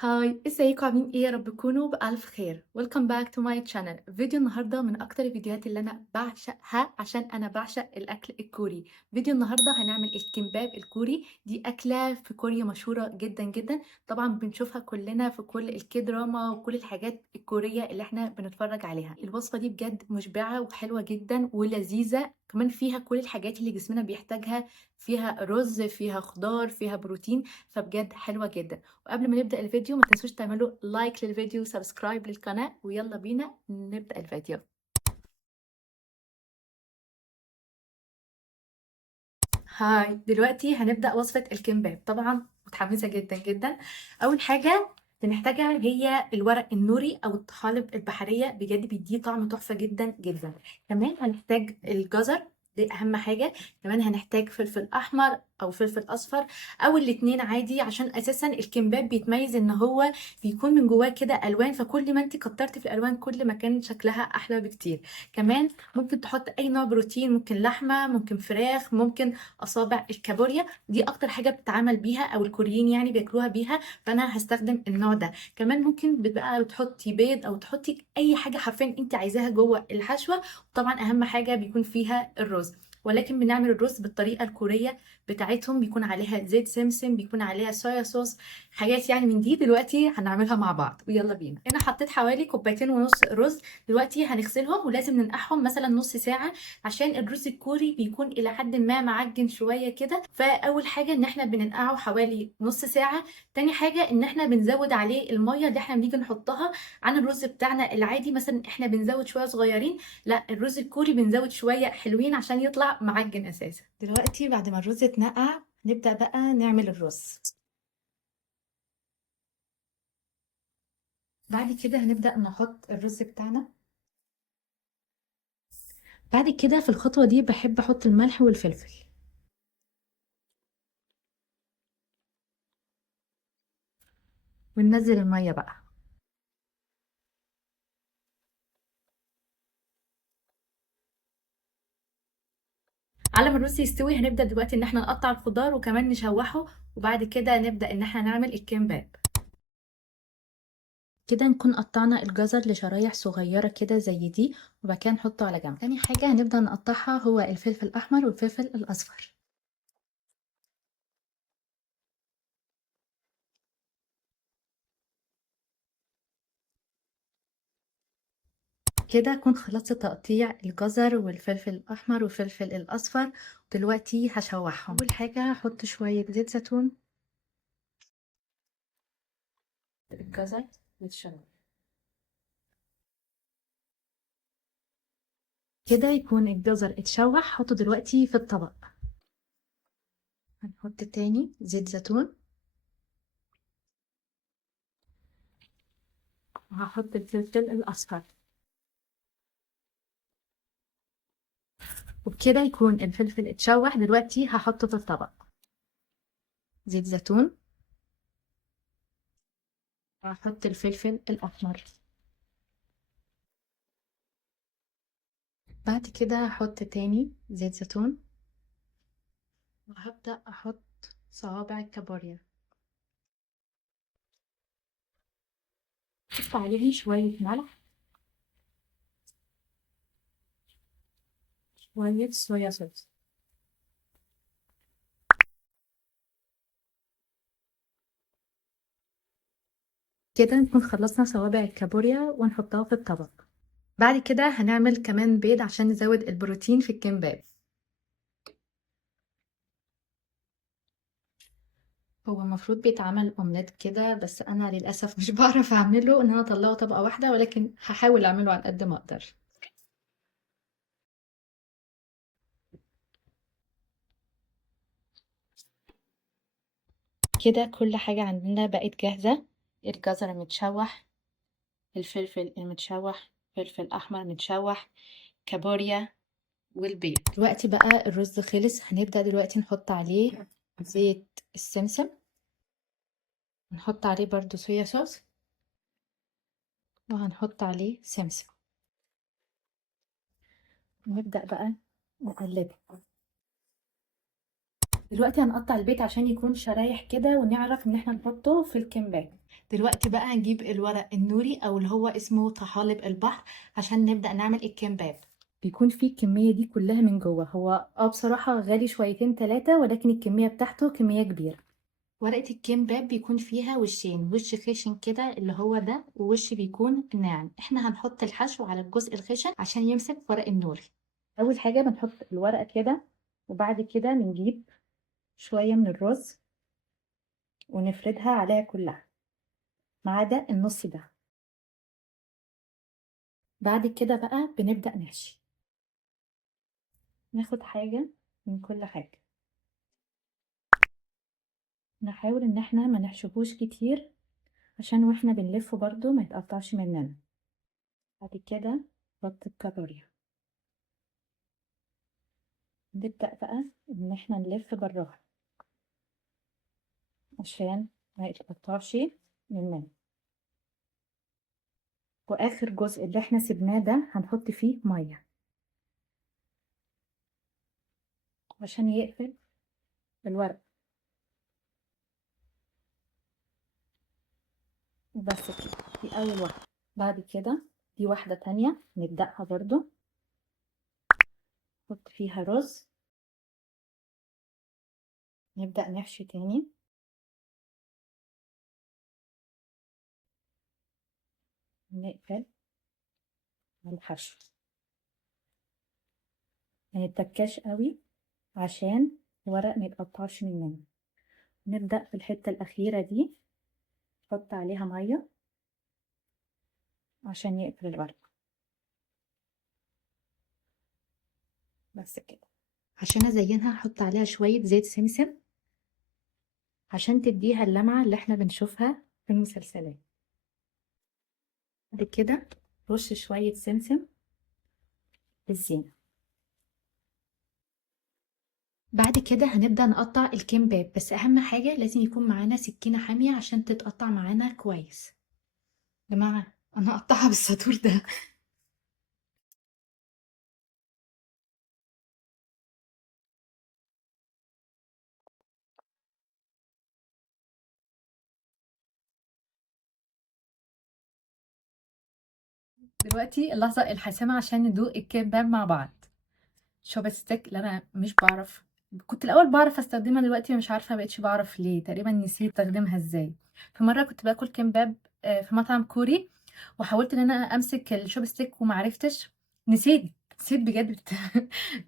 هاي، ازيكم عاملين ايه؟ يا رب تكونوا بألف خير. ويلكم باك تو ماي channel. فيديو النهارده من اكتر الفيديوهات اللي انا بعشقها عشان انا بعشق الاكل الكوري. فيديو النهارده هنعمل الكيمباب الكوري. دي اكله في كوريا مشهوره جدا جدا، طبعا بنشوفها كلنا في كل الكدراما وكل الحاجات الكوريه اللي احنا بنتفرج عليها. الوصفه دي بجد مشبعه وحلوه جدا ولذيذه، كمان فيها كل الحاجات اللي جسمنا بيحتاجها، فيها رز، فيها خضار، فيها بروتين، فبجد حلوه جدا. وقبل ما نبدأ الفيديو ما تنسوش تعملوا لايك للفيديو وسبسكرايب للقناة، ويلا بينا نبدأ الفيديو. هاي، دلوقتي هنبدأ وصفة الكمباب. طبعا متحمسة جدا جدا. أول حاجة بنحتاجها هي الورق النوري أو الطحالب البحرية، بجد بيديه طعم تحفة جدا جدا. كمان هنحتاج الجزر، دي أهم حاجة. كمان هنحتاج فلفل أحمر أو فلفل أصفر أو الاتنين عادي، عشان أساسا الكمباب بيتميز إن هو بيكون من جواه كده ألوان، فكل ما انت كترتي في الألوان كل ما كان شكلها أحلى بكتير. كمان ممكن تحط أي نوع بروتين، ممكن لحمة، ممكن فراخ، ممكن اصابع الكابوريا. دي اكتر حاجه بتتعمل بيها او الكوريين يعني بياكلوها بيها، فانا هستخدم النوع ده. كمان ممكن بقى تحطي بيض او تحطي اي حاجه حرفيا انت عايزاها جوه الحشوه. وطبعا اهم حاجه بيكون فيها الرز، ولكن بنعمل الرز بالطريقه الكوريه بتاعتهم، بيكون عليها زيت سمسم، بيكون عليها صويا صوص، حاجات يعني من دي. دلوقتي هنعملها مع بعض ويلا بينا. انا حطيت حوالي كوبايتين ونص رز. دلوقتي هنغسلهم ولازم ننقعهم مثلا نص ساعه، عشان الرز الكوري بيكون الى حد ما معجن شويه كده. فاول حاجه ان احنا بننقعه حوالي نص ساعه. تاني حاجه ان احنا بنزود عليه الميه اللي احنا بنيجي نحطها عن الرز بتاعنا العادي. مثلا احنا بنزود شويه صغيرين، لا الرز الكوري بنزود شويه حلوين عشان يطلع معجن اساسا. دلوقتي بعد ما الرز اتنقع نبدا بقى نعمل الرز. بعد كده هنبدا نحط الرز بتاعنا. بعد كده في الخطوه دي بحب احط الملح والفلفل، وننزل الميه بقى. على ما الرز يستوي هنبدأ دلوقتي ان احنا نقطع الخضار وكمان نشوحه، وبعد كده نبدأ ان احنا نعمل الكمباب. كده نكون قطعنا الجزر لشرايح صغيرة كده زي دي، وبعد كده نحطه على جنب. تاني حاجة هنبدأ نقطعها هو الفلفل الأحمر والفلفل الأصفر. كده أكون خلصت تقطيع الجزر والفلفل الأحمر والفلفل الأصفر. دلوقتي هشوحهم. أول حاجة هحط شوية زيت زيتون. الجزر يتشوح كده، يكون الجزر اتشوح. حطه دلوقتي في الطبق. هنحط تاني زيت زيتون، وهحط الفلفل الأصفر. وبكده يكون الفلفل اتشوح. دلوقتي هحطه في الطبق. زيت زيتون، وهحط الفلفل الأحمر. بعد كده هحط تاني زيت زيتون، وهبدأ أحط صوابع الكابوريا. أحط عليهم شوية ملح، شوية صويا صوص. كده نكون خلصنا صوابع الكابوريا ونحطها في الطبق. بعد كده هنعمل كمان بيض عشان نزود البروتين في الكمباب. هو المفروض بيتعمل اومليت كده، بس انا للاسف مش بعرف اعمله ان انا اطلعه طبقة واحدة، ولكن هحاول اعمله على قد ما اقدر. كده كل حاجة عندنا بقت جاهزة. الجزر متشوح، الفلفل المتشوح، فلفل احمر متشوح، كابوريا، والبيض. دلوقتي بقى الرز خلص. هنبدأ دلوقتي نحط عليه زيت السمسم، نحط عليه برضو صويا صوص، وهنحط عليه سمسم، ونبدأ بقى نقلبه. دلوقتي هنقطع البيت عشان يكون شرايح كده ونعرف ان احنا نحطه في الكمبات. دلوقتي بقى هنجيب الورق النوري او اللي هو اسمه طحالب البحر عشان نبدأ نعمل الكمبات. بيكون فيه الكمية دي كلها من جوه. هو بصراحة غالي شويتين تلاتة، ولكن الكمية بتاعته كمية كبيرة. ورقة الكمباب بيكون فيها وشين، وش خشن كده اللي هو ده، ووش بيكون ناعم. احنا هنحط الحشو على الجزء الخشن عشان يمسك ورق النوري. اول حاجة بنحط الورقة كده، وبعد كده بنجيب شوية من الرز ونفردها عليها كلها ما عدا النص ده. بعد كده بقى بنبدأ نحشي. ناخد حاجة من كل حاجة، نحاول ان احنا ما نحشوهوش كتير عشان واحنا بنلفه برضو ما يتقطعش مننا. بعد كده نحط الكابوريا، نبدأ بقى ان احنا نلف بالراحة عشان ما يتقطعش مننا. واخر جزء اللي احنا سيبناه ده هنحط فيه مية عشان يقفل الورق. بس كده، دي اول واحدة. بعد كده دي واحدة تانية نبدأها برضو، نحط فيها رز، نبدأ نحشي تاني، نقفل الحشو. ما نتكاش قوي عشان الورق ما يتقطعش مننا. نبدأ في الحتة الأخيرة دي نحط عليها مية عشان يقفل الورق. بس كده. عشان ازينها هحط عليها شوية زيت سمسم عشان تديها اللمعة اللي احنا بنشوفها في المسلسلات. بعد كده رش شوية سمسم بالزينة. بعد كده هنبدأ نقطع الكمباب، بس أهم حاجة لازم يكون معانا سكينة حامية عشان تتقطع معانا كويس. يا جماعة أنا هقطعها بالساطور ده. دلوقتي اللحظة الحاسمة عشان ندوق الكمباب مع بعض. شوبت ستيك اللي انا مش بعرف، كنت الاول بعرف استخدمها، دلوقتي مش عارفه مبقتش بعرف ليه، تقريبا نسيت استخدمها ازاي. في مره كنت باكل كمباب في مطعم كوري، وحاولت ان انا امسك الشوب ستيك ومعرفتش، نسيت بجد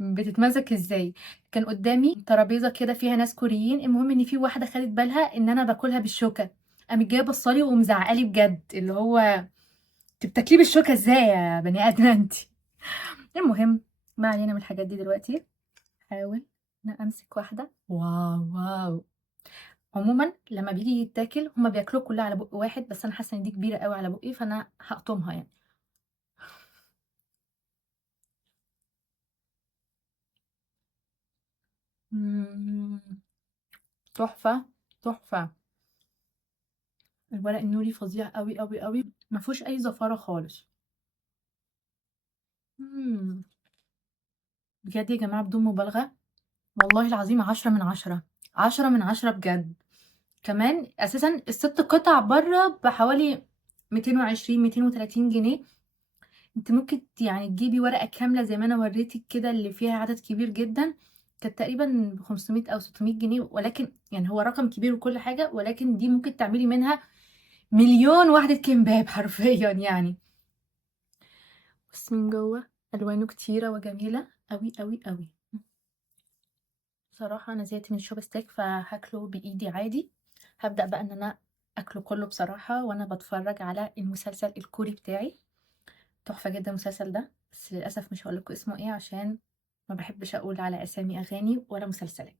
بتتمسك ازاي. كان قدامي ترابيزه كده فيها ناس كوريين، المهم ان في واحده خدت بالها ان انا باكلها بالشوكه، قامت جايه بصالي ومزعقالي بجد، اللي هو انت بتاكليه بالشوكه ازاي يا بني ادمه انت. المهم ما علينا من الحاجات دي دلوقتي. احاول ان أنا امسك واحده. واو واو. عموما لما بيجي يتاكل هما بياكلوه كلها على بق واحد، بس انا حاسه ان دي كبيره قوي على بقي فانا هقطمها يعني. مم، تحفه تحفه. الورق النوري فظيع قوي قوي قوي، ما فيهوش اي زفاره خالص. مم، بجد يا جماعه بدون مبالغه، والله العظيم 10 من 10، 10 من 10 بجد. كمان اساسا الست قطع بره بحوالي 220 230 جنيه. انت ممكن يعني تجيبي ورقة كاملة زي ما انا وريتك كده اللي فيها عدد كبير جدا، كانت تقريبا ب 500 او 600 جنيه، ولكن يعني هو رقم كبير وكل حاجة، ولكن دي ممكن تعملي منها مليون وحدة كمباب حرفيا يعني. بس من جوه الوانه كتيرة وجميلة قوي قوي قوي. بصراحة انا زهقت من الشوب ستيك فهاكله بايدي عادي. هبدأ بقى ان انا اكله كله بصراحة وانا بتفرج على المسلسل الكوري بتاعي. تحفة جدا المسلسل ده، بس للأسف مش هقولكوا اسمه ايه عشان ما بحبش اقول على اسامي اغاني ولا مسلسلات.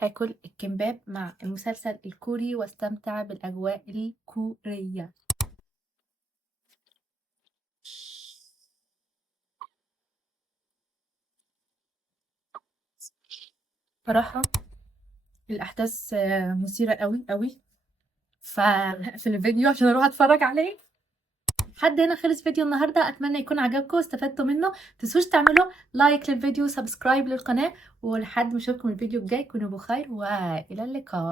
هاكل الكمباب مع المسلسل الكوري واستمتع بالاجواء الكورية. صراحة الاحداث مثيرة قوي قوي، فهقفل الفيديو عشان اروح اتفرج عليه. لحد هنا خلص فيديو النهارده، اتمنى يكون عجبكم واستفدتوا منه. متنسوش تعملوا لايك للفيديو وسبسكرايب للقناه، ولحد ما اشوفكم الفيديو الجاي كونوا بخير والى اللقاء.